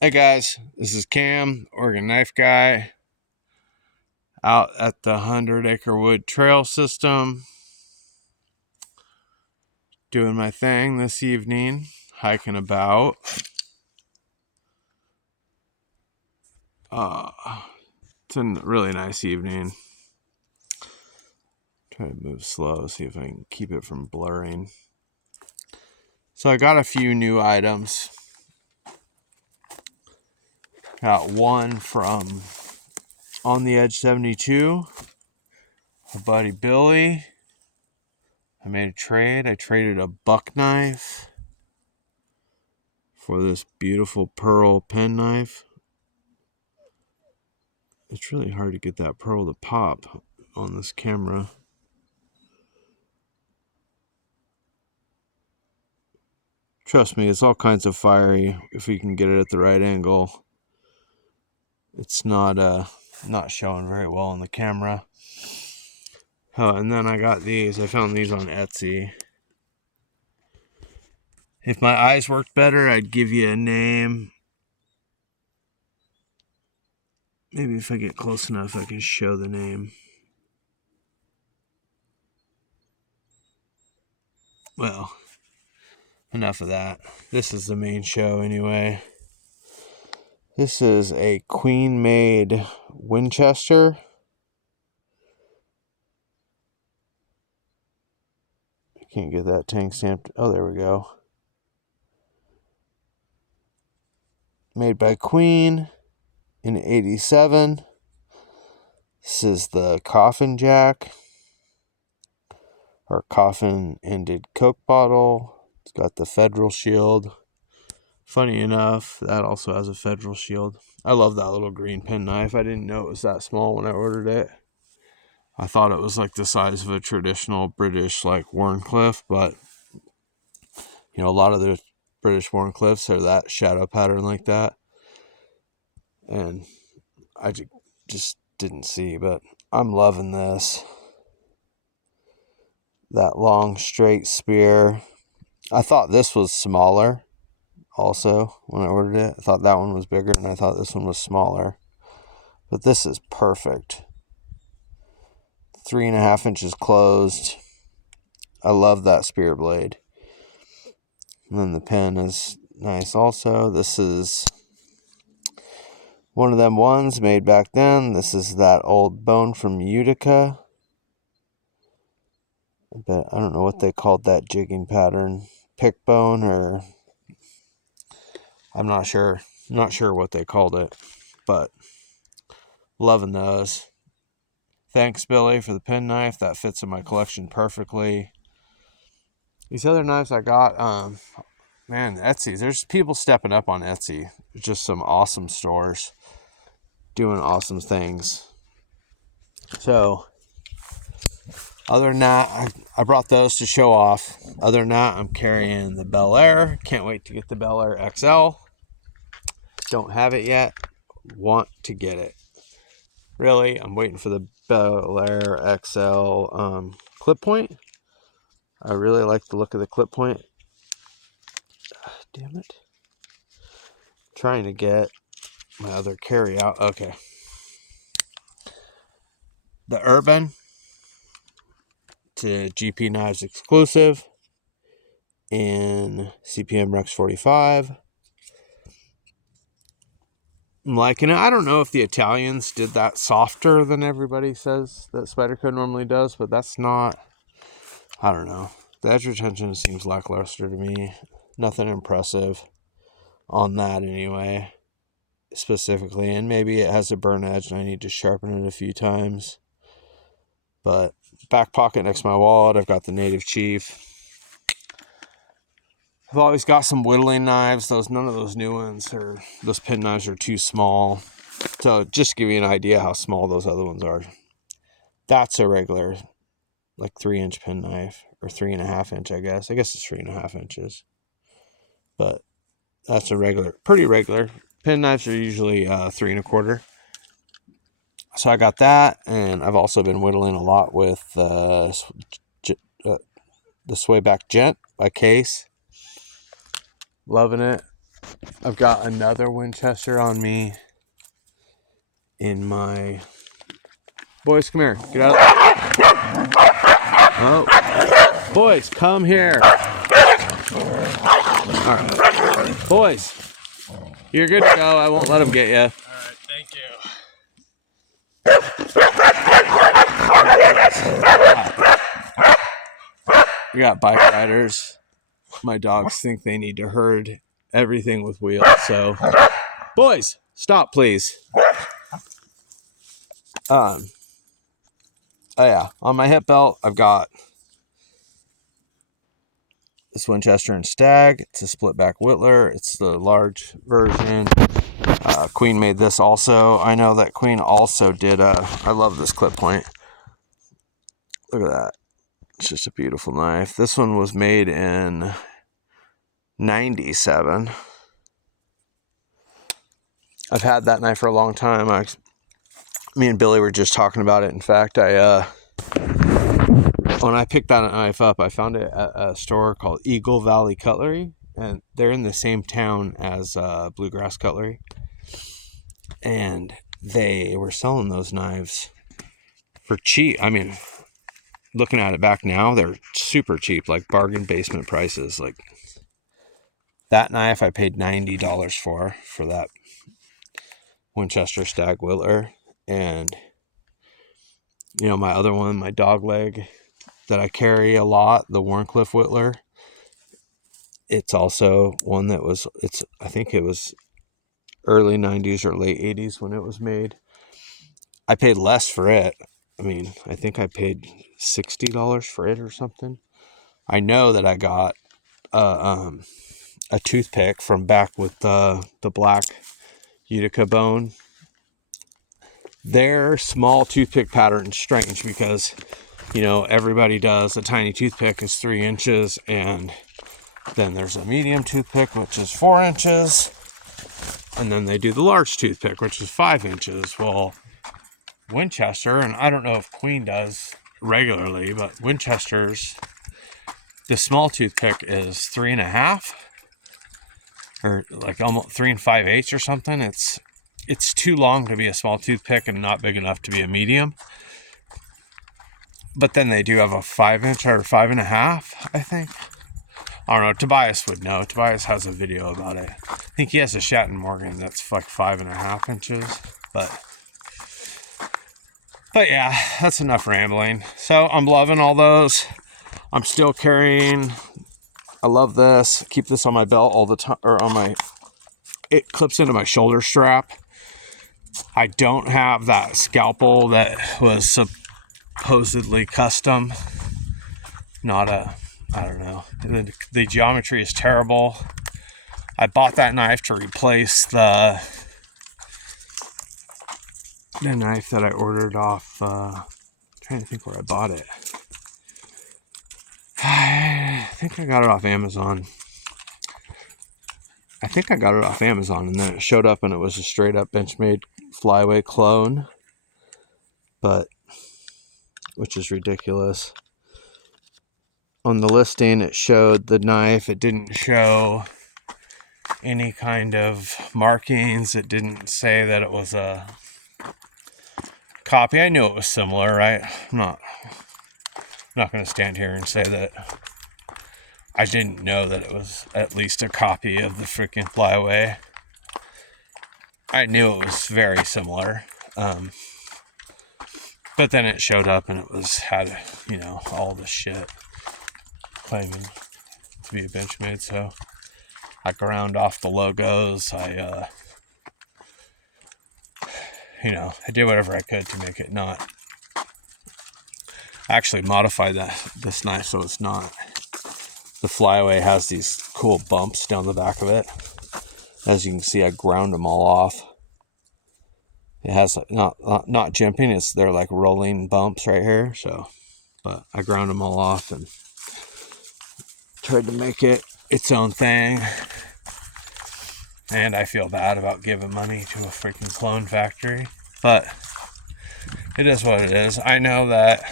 Hey guys, this is Cam, Oregon Knife Guy, out at the 100-acre wood trail system, doing my thing this evening, hiking about. It's a really nice evening. Try to move slow, see if I can keep it from blurring. So I got a few new items. Got one from On the Edge 72, my buddy Billy. I made a trade. I traded a buck knife for this beautiful pearl penknife. It's really hard to get that pearl to pop on this camera. Trust me, it's all kinds of fiery if we can get it at the right angle. It's not showing very well on the camera. Oh, and then I got these. I found these on Etsy. If my eyes worked better, I'd give you a name. Maybe if I get close enough, I can show the name. Well, enough of that. This is the main show anyway. This is a Queen-made Winchester. I can't get that tank stamped. Oh, there we go. Made by Queen in '87. This is the coffin jack, or coffin-ended Coke bottle. It's got the federal shield. Funny enough, that also has a federal shield. I love that little green penknife. I didn't know it was that small when I ordered it. I thought it was like the size of a traditional British like Wharncliffe, but you know, a lot of the British Wharncliffes are that shadow pattern like that. And I just didn't see, but I'm loving this. That long straight spear. I thought this was smaller also when I ordered it. I thought that one was bigger and I thought this one was smaller. But this is perfect. 3.5 inches closed. I love that spear blade. And then the pen is nice also. This is one of them ones made back then. This is that old bone from Utica. But I don't know what they called that jigging pattern. Pick bone, or I'm not sure. Not sure what they called it. But loving those. Thanks, Billy, for the penknife. That fits in my collection perfectly. These other knives I got, man, Etsy. There's people stepping up on Etsy. There's just some awesome stores doing awesome things. So, other than that, I brought those to show off. Other than that, I'm carrying the Bel Air. Can't wait to get the Bel Air XL. Don't have it yet. Want to get it. Really, I'm waiting for the Bel Air XL clip point. I really like the look of the clip point. Damn it. Trying to get my other carry out. Okay. The Urban to GP Knives exclusive in CPM Rex 45. I'm liking it. I don't know if the Italians did that softer than everybody says that Spyderco normally does, but that's not, I don't know. The edge retention seems lackluster to me. Nothing impressive on that anyway, specifically. And maybe it has a burn edge and I need to sharpen it a few times. But back pocket next to my wallet, I've got the Native Chief. I've always got some whittling knives. None of those new ones or those pen knives are too small. So just to give you an idea how small those other ones are. That's a regular, like 3-inch pen knife, or 3.5 inch, I guess. I guess it's 3.5 inches. But that's a regular, pretty regular. Pen knives are usually 3.25. So I got that, and I've also been whittling a lot with the Swayback Gent by Case. Loving it. I've got another Winchester on me in my... Boys, come here. Get out of there. Oh. Boys, come here. All right. Boys, you're good to go. I won't let them get you. All right, thank you. We got bike riders. My dogs think they need to herd everything with wheels. So, boys, stop, please. Oh yeah, on my hip belt, I've got this Winchester and Stag. It's a split back Whittler. It's the large version. Queen made this also. I know that Queen also did I love this clip point. Look at that. It's just a beautiful knife. This one was made in 97. I've had that knife for a long time. Me and Billy were just talking about it. In fact, when I picked that knife up, I found it at a store called Eagle Valley Cutlery, and they're in the same town as Bluegrass Cutlery. And they were selling those knives for cheap. I mean, looking at it back now, they're super cheap, like bargain basement prices. Like that knife I paid $90 for that Winchester Stag Whittler. And you know, my other one, my dog leg that I carry a lot, the Warncliffe Whittler, it's also one that was, I think it was early 90s or late 80s when it was made. I paid less for it. I mean, I think I paid $60 for it or something. I know that I got a toothpick from back with the black Utica bone. Their small toothpick pattern is strange because, you know, everybody does a tiny toothpick is 3 inches, and then there's a medium toothpick, which is 4 inches, and then they do the large toothpick, which is 5 inches. Well, Winchester, and I don't know if Queen does regularly, but Winchester's, the small toothpick is 3.5, or like almost 3 5/8 or something. It's too long to be a small toothpick and not big enough to be a medium. But then they do have a 5 inch or 5.5, I think. I don't know. Tobias would know. Tobias has a video about it. I think he has a Shatton Morgan that's like 5.5 inches. But yeah, that's enough rambling. So I'm loving all those. I'm still carrying. I love this. Keep this on my belt all the time, or on my. It clips into my shoulder strap. I don't have that scalpel that was supposedly custom. I don't know. The geometry is terrible. I bought that knife to replace the knife that I ordered off, trying to think where I bought it. I think I got it off Amazon. And then it showed up and it was a straight up Benchmade Flyway clone, which is ridiculous. On the listing, it showed the knife. It didn't show any kind of markings. It didn't say that it was a copy. I knew it was similar, right? I'm not going to stand here and say that I didn't know that it was at least a copy of the freaking Flyway. I knew it was very similar. But then it showed up and it had, you know, all this shit claiming to be a Benchmade. So I ground off the logos. I did whatever I could to make it not. I actually modified this knife so it's not. The Flyway has these cool bumps down the back of it. As you can see, I ground them all off. It has not jimping. They're like rolling bumps right here. So, but I ground them all off and tried to make it its own thing. And I feel bad about giving money to a freaking clone factory, but it is what it is. I know that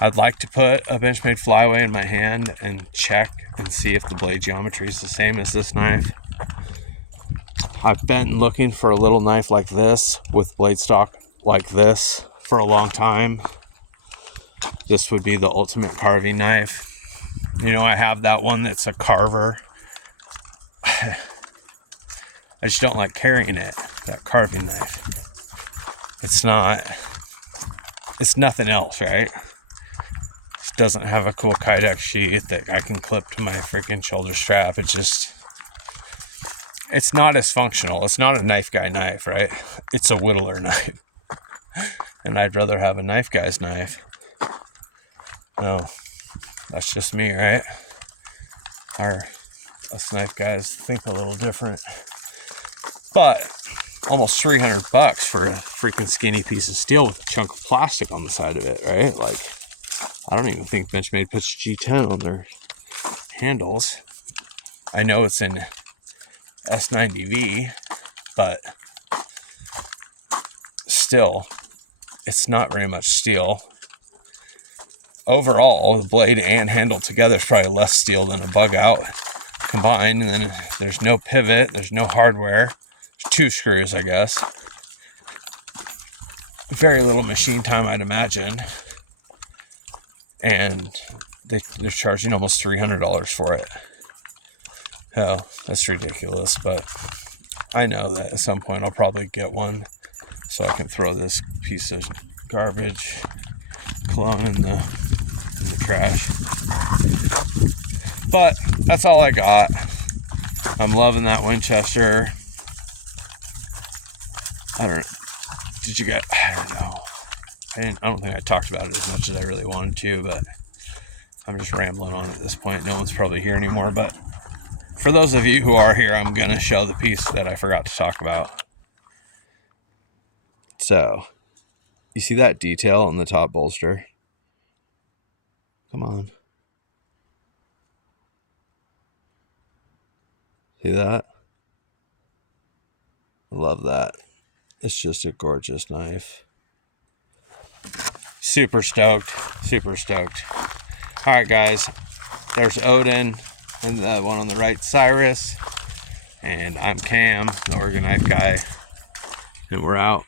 I'd like to put a Benchmade Flyway in my hand and check and see if the blade geometry is the same as this knife. I've been looking for a little knife like this with blade stock like this for a long time. This would be the ultimate carving knife. You know, I have that one that's a carver. I just don't like carrying it, that carving knife. It's nothing else, right? It doesn't have a cool Kydex sheath that I can clip to my freaking shoulder strap. It's not as functional. It's not a knife guy knife, right? It's a whittler knife. And I'd rather have a knife guy's knife. No, that's just me, right? Us knife guys think a little different. But almost $300 for a freaking skinny piece of steel with a chunk of plastic on the side of it, right? Like, I don't even think Benchmade puts G10 on their handles. I know it's in S90V, but still, it's not very much steel. Overall, the blade and handle together is probably less steel than a bug out combined. And then there's no pivot, there's no hardware. There's 2 screws, I guess. Very little machine time, I'd imagine. And they're charging almost $300 for it. Hell, that's ridiculous, but I know that at some point I'll probably get one so I can throw this piece of garbage clone in the trash. But that's all I got. I'm loving that Winchester. I don't know. I don't know. I don't think I talked about it as much as I really wanted to, but I'm just rambling on at this point. No one's probably here anymore, but for those of you who are here, I'm going to show the piece that I forgot to talk about. So, you see that detail on the top bolster? Come on. See that? I love that. It's just a gorgeous knife. Super stoked. Super stoked. Alright guys, there's Odin, and the one on the right, Cyrus, and I'm Cam, the Oregon Knife Guy, and we're out.